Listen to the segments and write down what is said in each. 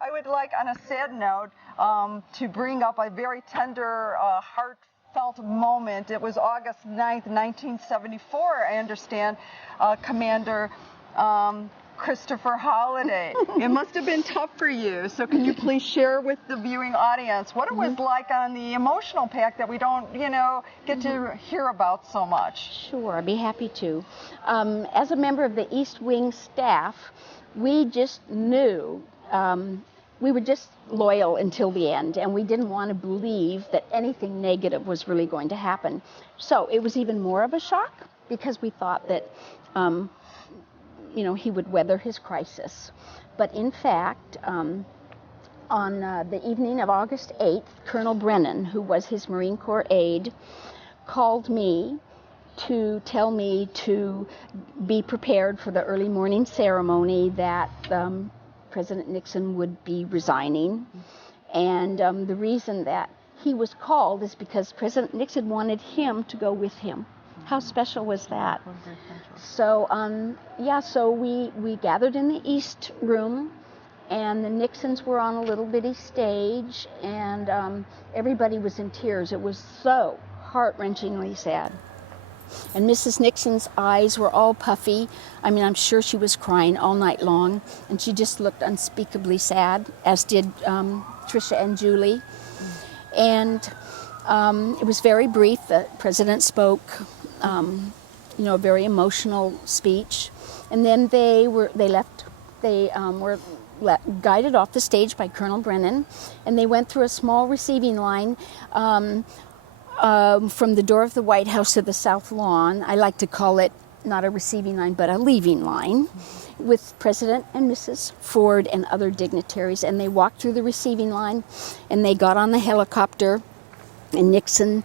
I would like, on a sad note, to bring up a very tender, heartfelt moment. It was August 9th, 1974, I understand, Commander Christopher Holliday. It must have been tough for you. So can you please share with the viewing audience what it was like on the emotional pack that we don't, get to hear about so much? Sure, I'd be happy to. As a member of the East Wing staff, we just knew we were just loyal until the end, and we didn't want to believe that anything negative was really going to happen. So it was even more of a shock because we thought that he would weather his crisis. But in fact, on the evening of August 8th, Colonel Brennan, who was his Marine Corps aide, called me to tell me to be prepared for the early morning ceremony that President Nixon would be resigning. And the reason that he was called is because President Nixon wanted him to go with him. How special was that? So, so we gathered in the East Room, and the Nixons were on a little bitty stage, and everybody was in tears. It was so heart-wrenchingly sad. And Mrs. Nixon's eyes were all puffy. I mean, I'm sure she was crying all night long, and she just looked unspeakably sad, as did Tricia and Julie. And it was very brief. The president spoke, a very emotional speech, and then they left. They were guided off the stage by Colonel Brennan, and they went through a small receiving line from the door of the White House to the South Lawn. I like to call it not a receiving line, but a leaving line, with President and Mrs. Ford and other dignitaries. And they walked through the receiving line, and they got on the helicopter, and Nixon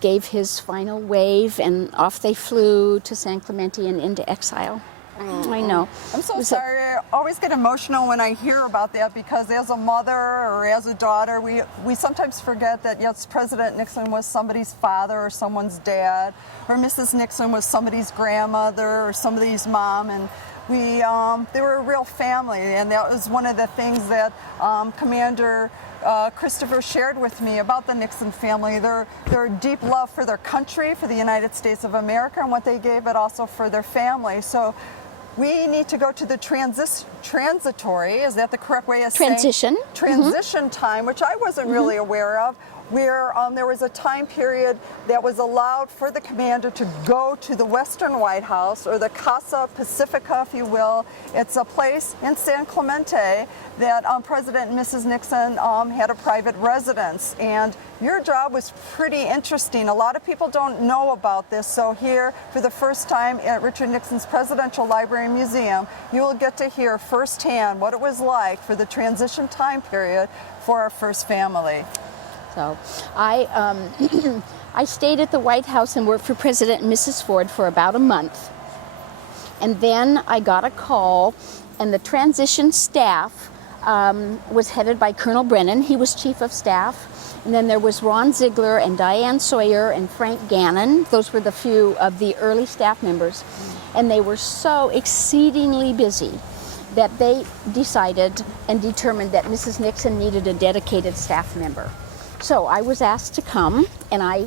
gave his final wave, and off they flew to San Clemente and into exile. I know. I'm so sorry. I always get emotional when I hear about that, because as a mother or as a daughter, we sometimes forget that, yes, President Nixon was somebody's father or someone's dad, or Mrs. Nixon was somebody's grandmother or somebody's mom, and they were a real family. And that was one of the things that Commander Christopher shared with me about the Nixon family, their deep love for their country, for the United States of America, and what they gave, but also for their family. So we need to go to the transitory, is that the correct way of saying? Transition time, which I wasn't really aware of, where there was a time period that was allowed for the commander to go to the Western White House, or the Casa Pacifica, if you will. It's a place in San Clemente that President and Mrs. Nixon had a private residence. And your job was pretty interesting. A lot of people don't know about this. So here, for the first time at Richard Nixon's Presidential Library and Museum, you will get to hear firsthand what it was like for the transition time period for our first family. So I stayed at the White House and worked for President and Mrs. Ford for about a month. And then I got a call, and the transition staff was headed by Colonel Brennan. He was chief of staff. And then there was Ron Ziegler and Diane Sawyer and Frank Gannon. Those were the few of the early staff members. And they were so exceedingly busy that they decided and determined that Mrs. Nixon needed a dedicated staff member. So I was asked to come, and I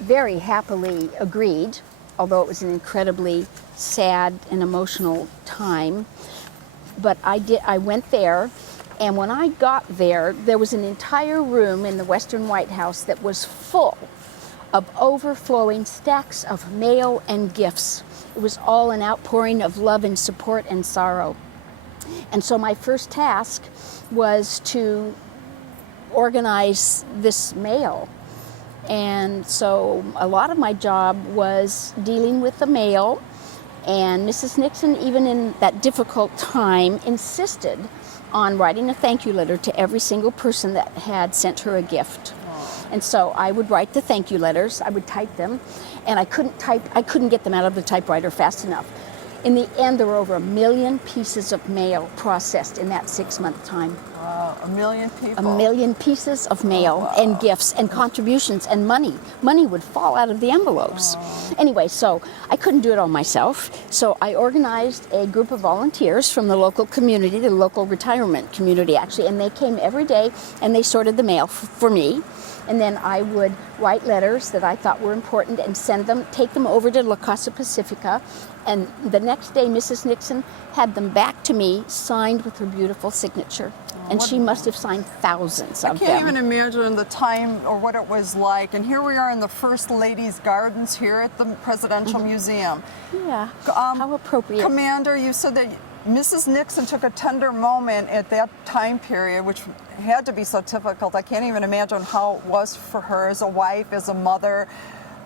very happily agreed, although it was an incredibly sad and emotional time. But I went there, and when I got there, there was an entire room in the Western White House that was full of overflowing stacks of mail and gifts. It was all an outpouring of love and support and sorrow. And so my first task was to organize this mail. And so a lot of my job was dealing with the mail, and Mrs. Nixon, even in that difficult time, insisted on writing a thank you letter to every single person that had sent her a gift. And so I would write the thank you letters, I would type them, and I couldn't get them out of the typewriter fast enough. In the end, there were over 1 million pieces of mail processed in that 6-month time. Wow, 1 million people. 1 million pieces of mail and gifts and contributions and money. Money would fall out of the envelopes. Anyway, so I couldn't do it all myself. So I organized a group of volunteers from the local community, the local retirement community actually, and they came every day and they sorted the mail for me. And then I would write letters that I thought were important and send them, take them over to La Casa Pacifica. And the next day, Mrs. Nixon had them back to me, signed with her beautiful signature. And she must have signed thousands of them. I can't even imagine the time or what it was like. And here we are in the First Lady's Gardens here at the Presidential Museum. Yeah, how appropriate. Commander, you said that Mrs. Nixon took a tender moment at that time period, which had to be so difficult. I can't even imagine how it was for her as a wife, as a mother.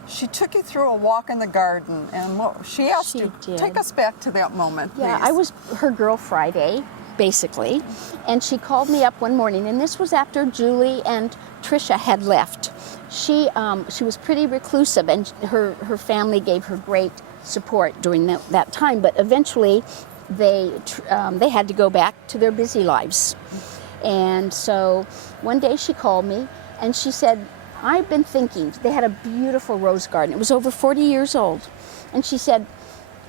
She took you through a walk in the garden, and she asked you, take us back to that moment, please. Yeah, I was her girl Friday, basically, and she called me up one morning, and this was after Julie and Tricia had left. She was pretty reclusive, and her family gave her great support during that time, but eventually they had to go back to their busy lives. And so one day she called me, and she said, I've been thinking, they had a beautiful rose garden. It was over 40 years old. And she said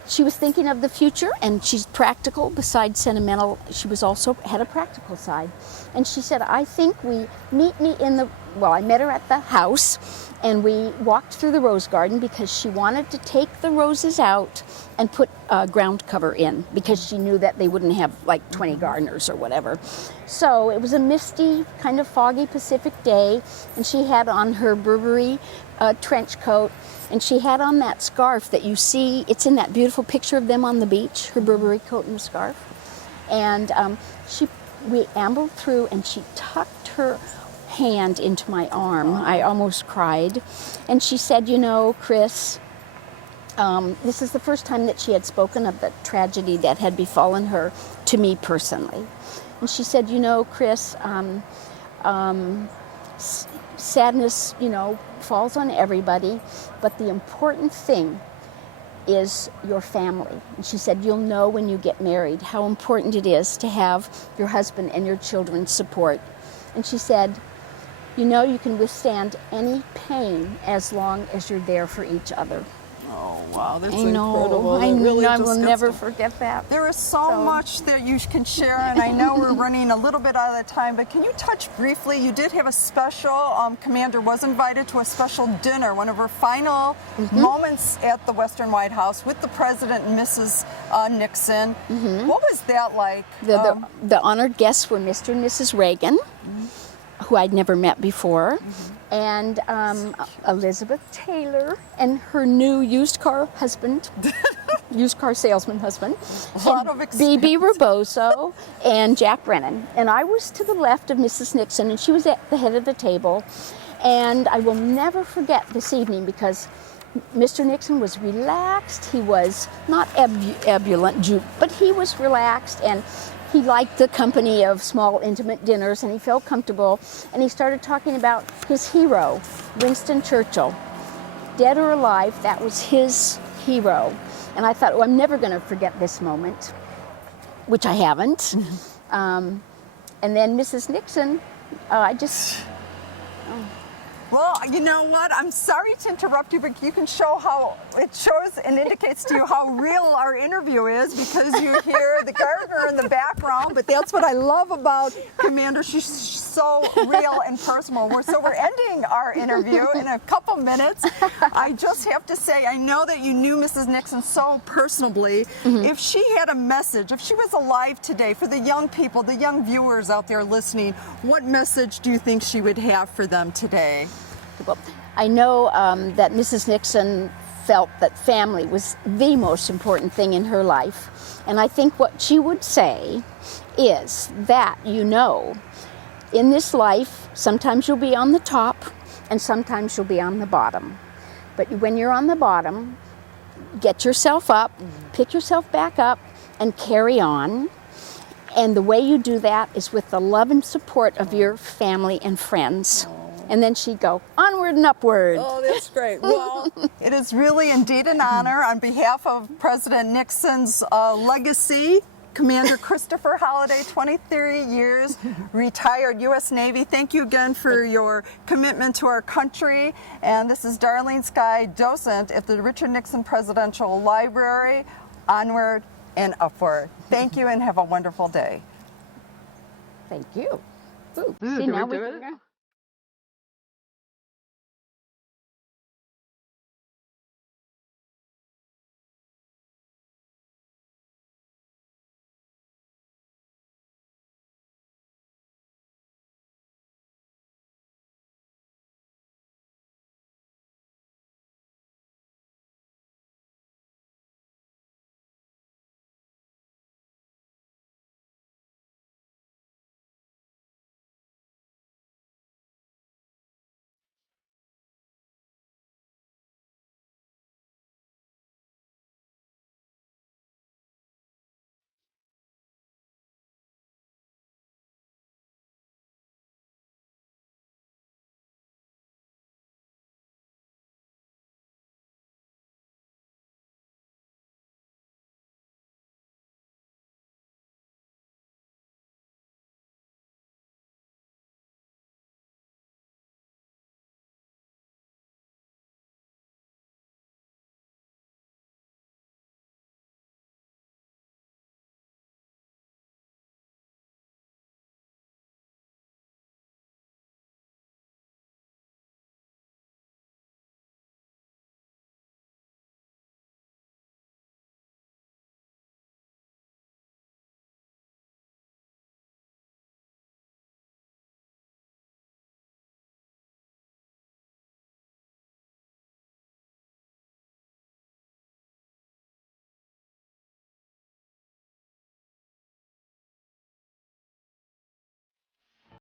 she was thinking of the future, and she's practical besides sentimental. She was also had a practical side. And she said, I think we meet me in the, well, I met her at the house, and we walked through the rose garden because she wanted to take the roses out and put ground cover in because she knew that they wouldn't have like 20 gardeners or whatever. So it was a misty, kind of foggy Pacific day, and she had on her Burberry trench coat, and she had on that scarf that you see, it's in that beautiful picture of them on the beach, her Burberry coat and scarf. And we ambled through, and she tucked her hand into my arm. I almost cried. And she said, you know, Chris, this is the first time that she had spoken of the tragedy that had befallen her to me personally. And she said, you know, Chris, sadness, you know, falls on everybody, but the important thing is your family. And she said, you'll know when you get married how important it is to have your husband and your children's support. And she said, you know, you can withstand any pain as long as you're there for each other. Oh, wow, that's incredible. I know, I will never forget that. There is so much that you can share, and I know we're running a little bit out of the time, but can you touch briefly, you did have a special, Commander was invited to a special dinner, one of her final moments at the Western White House with the President and Mrs. Nixon. What was that like? The honored guests were Mr. and Mrs. Reagan, who I'd never met before, and Elizabeth Taylor and her new used car salesman husband, B.B. Rebozo, and Jack Brennan. And I was to the left of Mrs. Nixon, and she was at the head of the table. And I will never forget this evening because Mr. Nixon was relaxed. He was not ebullient, but he was relaxed, and he liked the company of small, intimate dinners, and he felt comfortable. And he started talking about his hero, Winston Churchill. Dead or alive, that was his hero. And I thought, oh, I'm never going to forget this moment, which I haven't. And then Mrs. Nixon, Well, you know what? I'm sorry to interrupt you, but you can show how it shows and indicates to you how real our interview is because you hear the gardener in the background. But that's what I love about Commander. She's so real and personal. So we're ending our interview in a couple minutes. I just have to say, I know that you knew Mrs. Nixon so personally. If she had a message, if she was alive today, for the young people, the young viewers out there listening, what message do you think she would have for them today? Well, I know that Mrs. Nixon felt that family was the most important thing in her life. And I think what she would say is that, you know, in this life, sometimes you'll be on the top and sometimes you'll be on the bottom. But when you're on the bottom, get yourself up, pick yourself back up, and carry on. And the way you do that is with the love and support of your family and friends. and then she'd go onward and upward. Oh, that's great. Well, it is really indeed an honor on behalf of President Nixon's legacy. Commander Christopher Holliday, 23 years, retired U.S. Navy. Thank you again for your commitment to our country. And this is Darlene Sky, docent at the Richard Nixon Presidential Library. Onward and upward. Thank you and have a wonderful day. Thank you. Ooh, Ooh, see, can now we we do can it? go.